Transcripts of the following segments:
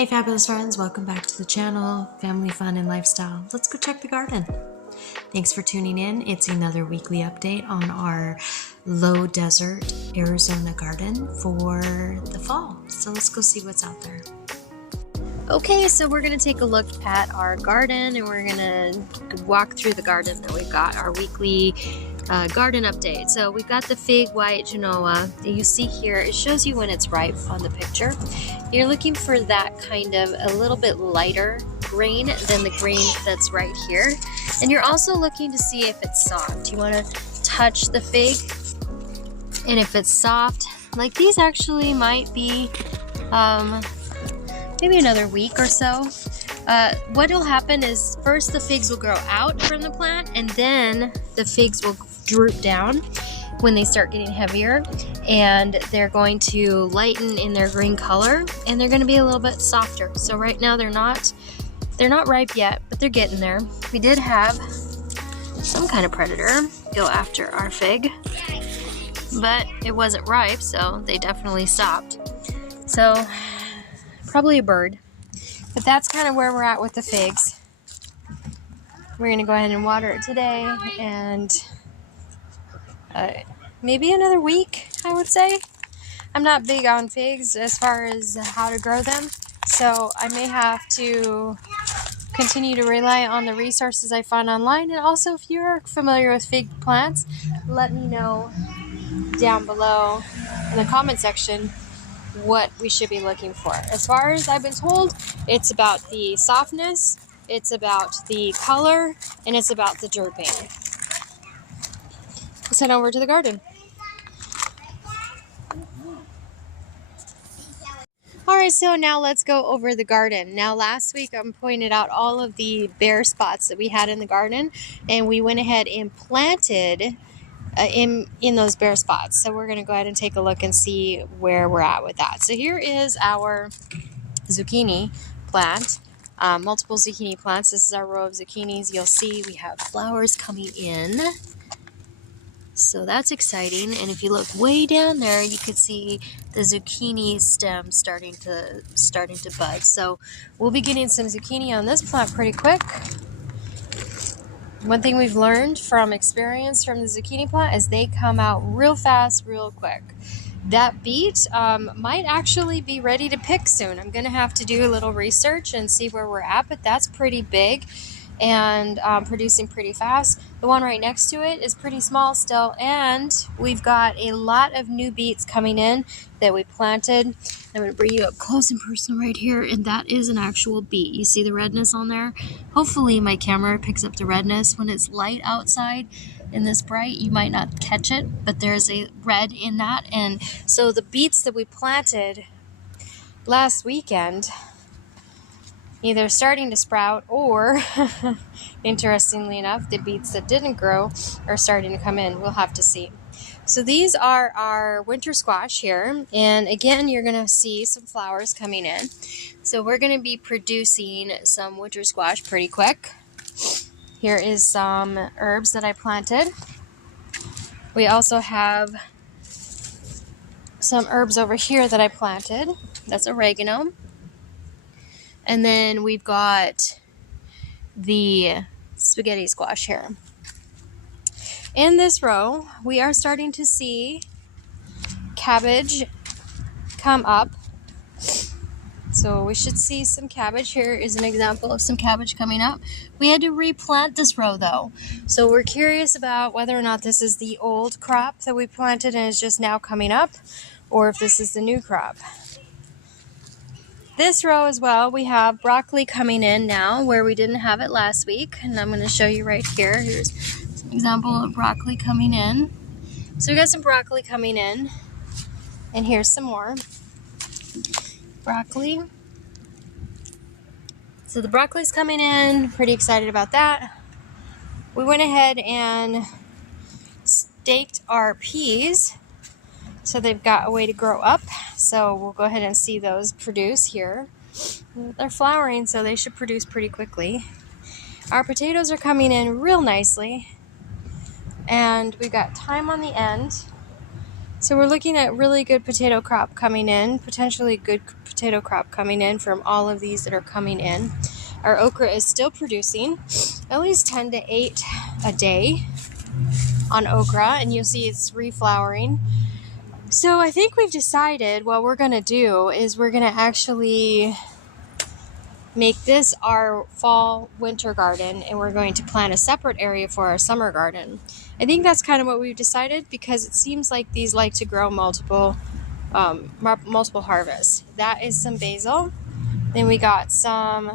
Hey fabulous friends, welcome back to the channel, Family Fun and Lifestyle. Let's go check the garden. Thanks for tuning in. It's another weekly update on our low desert Arizona garden for the fall. So let's go see what's out there. Okay, so we're going to take a look at our garden and we're going to walk through the garden that we've got, our weekly garden update. So we've got the fig white Genoa that you see here. It shows you when it's ripe on the picture. You're looking for that kind of a little bit lighter green than the green that's right here. And you're also looking to see if it's soft. You want to touch the fig, and if it's soft, like these actually might be maybe another week or so. What will happen is first the figs will grow out from the plant, and then the figs will droop down when they start getting heavier, and they're going to lighten in their green color, and they're going to be a little bit softer. So right now they're not ripe yet, but they're getting there. We did have some kind of predator go after our fig, but it wasn't ripe, so they definitely stopped. So probably a bird, but that's kind of where we're at with the figs. We're going to go ahead and water it today, and maybe another week, I would say. I'm not big on figs as far as how to grow them, so I may have to continue to rely on the resources I find online. And also, if you're familiar with fig plants, let me know down below in the comment section what we should be looking for. As far as I've been told, it's about the softness, it's about the color, and it's about the drooping. Let's head over to the garden. Alright, so now let's go over the garden. Now last week I pointed out all of the bare spots that we had in the garden, and we went ahead and planted in those bare spots. So we're going to go ahead and take a look and see where we're at with that. So here is our zucchini plant, multiple zucchini plants. This is our row of zucchinis. You'll see we have flowers coming in. So that's exciting, and if you look way down there, you can see the zucchini stem starting to bud. So we'll be getting some zucchini on this plant pretty quick. One thing we've learned from experience from the zucchini plant is they come out real fast, real quick. That beet might actually be ready to pick soon. I'm going to have to do a little research and see where we're at, but that's pretty big and producing pretty fast. The one right next to it is pretty small still, and we've got a lot of new beets coming in that we planted. I'm going to bring you up close and personal right here, and that is an actual beet. You see the redness on there? Hopefully my camera picks up the redness. When it's light outside and this bright, you might not catch it, but there's a red in that. And so the beets that we planted last weekend, either starting to sprout, or interestingly enough, the beets that didn't grow are starting to come in. We'll have to see. So these are our winter squash here, and again you're going to see some flowers coming in. So we're going to be producing some winter squash pretty quick. Here is some herbs that I planted. We also have some herbs over here that I planted. That's oregano. And then we've got the spaghetti squash here. In this row, we are starting to see cabbage come up. So we should see some cabbage. Here is an example of some cabbage coming up. We had to replant this row though. So we're curious about whether or not this is the old crop that we planted and is just now coming up, or if this is the new crop. This row as well, we have broccoli coming in now where we didn't have it last week, and I'm going to show you right here. Here's an example of broccoli coming in. So we got some broccoli coming in, and here's some more broccoli. So the broccoli's coming in, pretty excited about that. We went ahead and staked our peas, so they've got a way to grow up. So we'll go ahead and see those produce here. They're flowering, so they should produce pretty quickly. Our potatoes are coming in real nicely, and we've got thyme on the end. So we're looking at really good potato crop coming in, potentially good potato crop coming in from all of these that are coming in. Our okra is still producing at least 10 to 8 a day on okra, and you'll see it's reflowering. So I think we've decided what we're going to do is we're going to actually make this our fall winter garden, and we're going to plant a separate area for our summer garden. I think that's kind of what we've decided, because it seems like these like to grow multiple harvests. That is some basil. Then we got some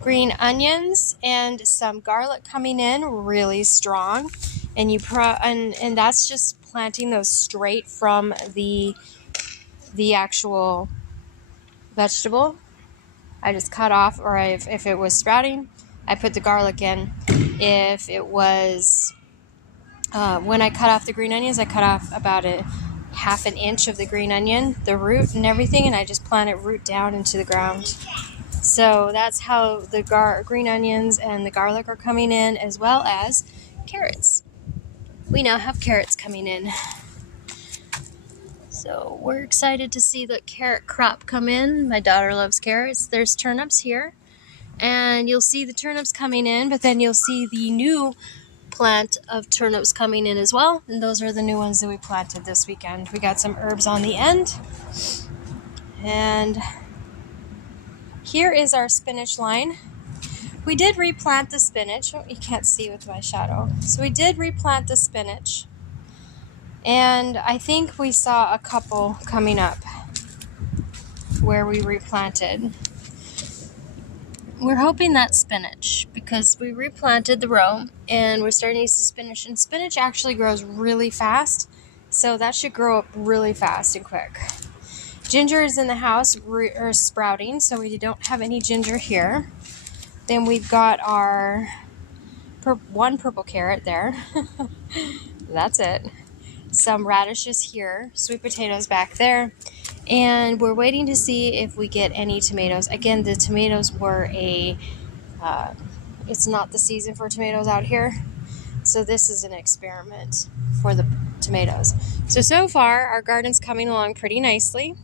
green onions and some garlic coming in really strong, and and that's just planting those straight from the actual vegetable. I just cut off, or if it was sprouting, I put the garlic in. If it was, when I cut off the green onions, I cut off about a half an inch of the green onion, the root and everything, and I just plant it root down into the ground. So that's how the green onions and the garlic are coming in, as well as carrots. We now have carrots coming in. So we're excited to see the carrot crop come in. My daughter loves carrots. There's turnips here, and you'll see the turnips coming in, but then you'll see the new plant of turnips coming in as well, and those are the new ones that we planted this weekend. We got some herbs on the end, and here is our spinach line. We did replant the spinach. Oh, you can't see with my shadow. So we did replant the spinach, and I think we saw a couple coming up where we replanted. We're hoping that's spinach, because we replanted the row and we're starting to see spinach, and spinach actually grows really fast, so that should grow up really fast and quick. Ginger is in the house or sprouting, so we don't have any ginger here. Then we've got our one purple carrot there. That's it. Some radishes here, sweet potatoes back there, and we're waiting to see if we get any tomatoes. Again, the tomatoes were it's not the season for tomatoes out here, so this is an experiment for the tomatoes. So far our garden's coming along pretty nicely.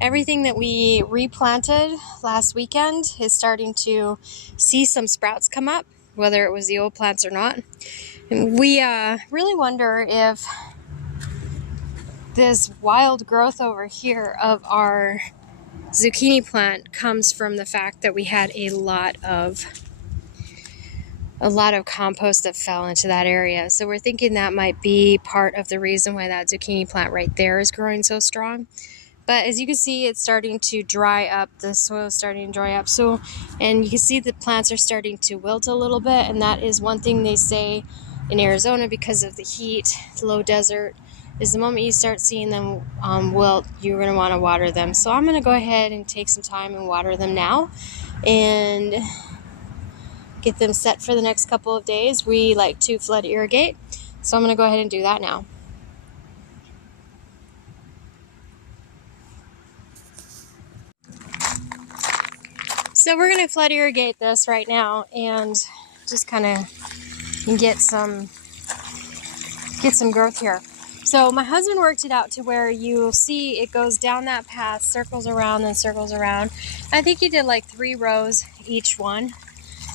Everything that we replanted last weekend is starting to see some sprouts come up, whether it was the old plants or not. And we really wonder if this wild growth over here of our zucchini plant comes from the fact that we had a lot of compost that fell into that area. So we're thinking that might be part of the reason why that zucchini plant right there is growing so strong. But as you can see, it's starting to dry up. The soil is starting to dry up. And you can see the plants are starting to wilt a little bit, and that is one thing they say in Arizona because of the heat, the low desert, is the moment you start seeing them wilt, you're going to want to water them. So I'm going to go ahead and take some time and water them now and get them set for the next couple of days. We like to flood irrigate, so I'm going to go ahead and do that now. So we're going to flood irrigate this right now and just kind of get some growth here. So my husband worked it out to where you'll see it goes down that path, circles around, then circles around. I think he did like 3 rows each one.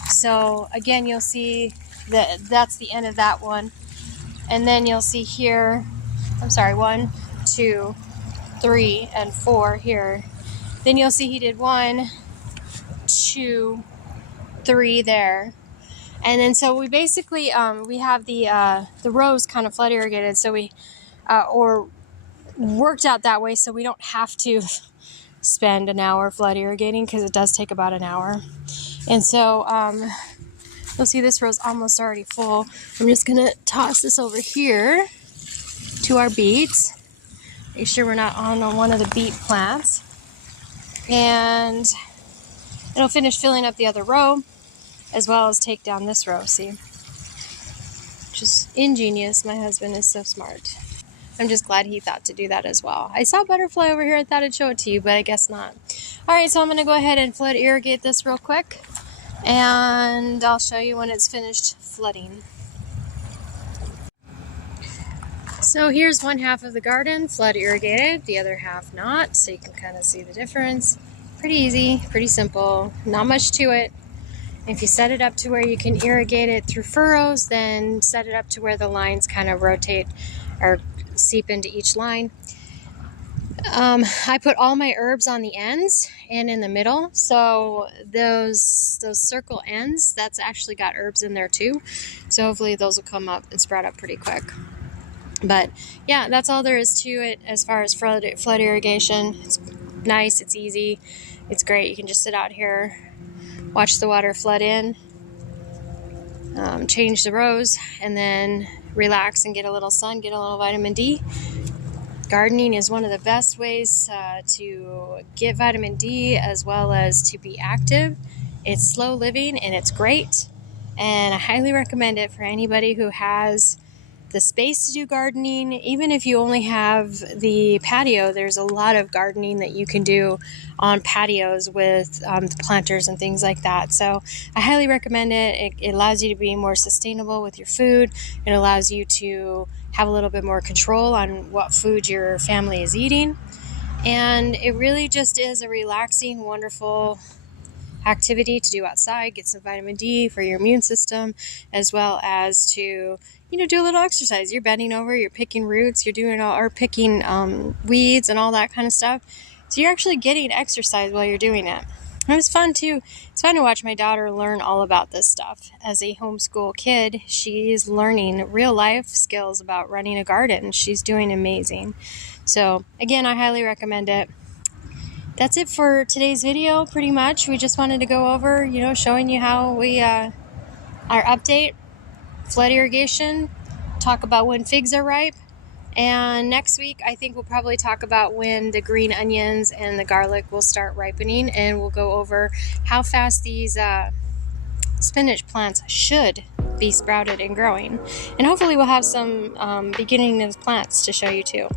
So again, you'll see that that's the end of that one. And then you'll see here, 1, 2, 3, and 4 here. Then you'll see he did 1, 2, 3 there. And then so we basically we have the rows kind of flood irrigated, so we or worked out that way so we don't have to spend an hour flood irrigating, because it does take about an hour. And so you'll see this row's almost already full. I'm just gonna toss this over here to our beets. Make sure we're not on one of the beet plants, and it'll finish filling up the other row, as well as take down this row, see? Just ingenious. My husband is so smart. I'm just glad he thought to do that as well. I saw a butterfly over here. I thought I'd show it to you, but I guess not. All right, so I'm going to go ahead and flood irrigate this real quick, and I'll show you when it's finished flooding. So here's one half of the garden, flood irrigated, the other half not, so you can kind of see the difference. Pretty easy, pretty simple, not much to it. If you set it up to where you can irrigate it through furrows, then set it up to where the lines kind of rotate or seep into each line. I put all my herbs on the ends and in the middle, so those circle ends, that's actually got herbs in there too. So hopefully those will come up and sprout up pretty quick. But yeah, that's all there is to it as far as flood irrigation. It's nice, it's easy, it's great. You can just sit out here, watch the water flood in, change the rows, and then relax and get a little sun, get a little vitamin D. Gardening is one of the best ways to get vitamin D as well as to be active. It's slow living and it's great, and I highly recommend it for anybody who has the space to do gardening. Even if you only have the patio, there's a lot of gardening that you can do on patios with the planters and things like that. So I highly recommend it. It allows you to be more sustainable with your food. It allows you to have a little bit more control on what food your family is eating. And it really just is a relaxing, wonderful activity to do outside, get some vitamin D for your immune system, as well as to, do a little exercise. You're bending over, you're picking roots, you're doing all, or picking weeds and all that kind of stuff. So you're actually getting exercise while you're doing it. It was fun too. It's fun to watch my daughter learn all about this stuff. As a homeschool kid, she's learning real life skills about running a garden. She's doing amazing. So again, I highly recommend it. That's it for today's video, pretty much. We just wanted to go over, showing you how we, our update, flood irrigation, talk about when figs are ripe. And next week, I think we'll probably talk about when the green onions and the garlic will start ripening, and we'll go over how fast these spinach plants should be sprouted and growing. And hopefully we'll have some beginning of plants to show you too.